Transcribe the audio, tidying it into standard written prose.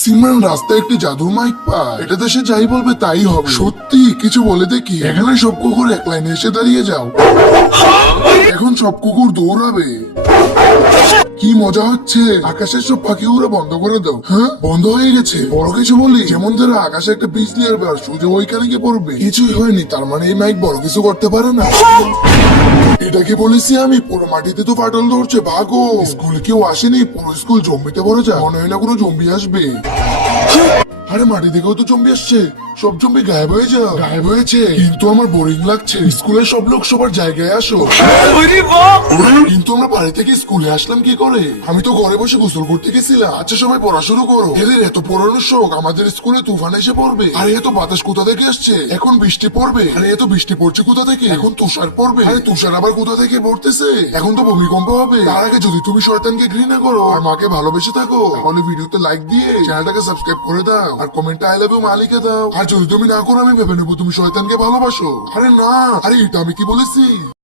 সিমরান রাস্তায় একটি জাদু মাইক পায়, এটাতে সে যাই বলবে তাই হবে। সত্যি কিছু বলে দেখি। এখানে সব কুকুর এক লাইনে এসে দাঁড়িয়ে যাও। এখন সব কুকুর দৌড়াবে। কি মজা হচ্ছে। আকাশের সব পাখি উড়া বন্ধ করে দাও। হ্যাঁ, বন্ধ হয়ে গেছে। বড় কিছু বলি, যেমন ধরো আকাশে একটা বিজলি আসবে আর সূর্য ওইখানে গিয়ে পড়বে। কিছুই হয়নি, তার মানে এই মাইক বড় কিছু করতে পারে না। এটাকে বলেছি আমি, পুরো মাটিতে তো ফাটল ধরছে, ভাগো। স্কুলে কেউ আসেনি, পুরো স্কুল জম্বিতে ভরে যায়। মনে হয় না কোনো জম্বি আসবে। আরে মাটি থেকেও তো জম্বি আসছে, সব জম্বি গায়েব হয়ে যাও। গায়েব হয়েছে, কিন্তু আমার বোরিং লাগছে। স্কুলের সব লোক সবার জায়গায় আসো। কিন্তু আমরা বাড়ি থেকে স্কুলে আসলাম কি করে? আমি তো ঘরে বসে গোসল করতে গেছিলাম। আচ্ছা সবাই পড়াশুনো করো। এদের এত পড়ানো শোক, আমাদের স্কুলে তুফান এসে পড়বে। আরে এত বাতাস কোথা থেকে আসছে? এখন বৃষ্টি পড়বে। আরে এত বৃষ্টি পড়ছে কোথা থেকে? এখন তুষার পড়বে। আরে তুষার আবার কোথা থেকে পড়তেছে? এখন তো ভূমিকম্প হবে। তার আগে যদি তুমি শয়তানকে ঘৃণা করো আর মাকে ভালোবেসে থাকো, তাহলে ভিডিওতে লাইক দিয়ে চ্যানেলটাকে সাবস্ক্রাইব করে দাও আর কমেন্টে আই লাভ ইউ মা লিখে দাও। আর যদি তুমি না করো, আমি ভেবে নেবো তুমি শয়তানকে ভালোবাসো। আরে না, আরে এটা আমি কি বলেছি?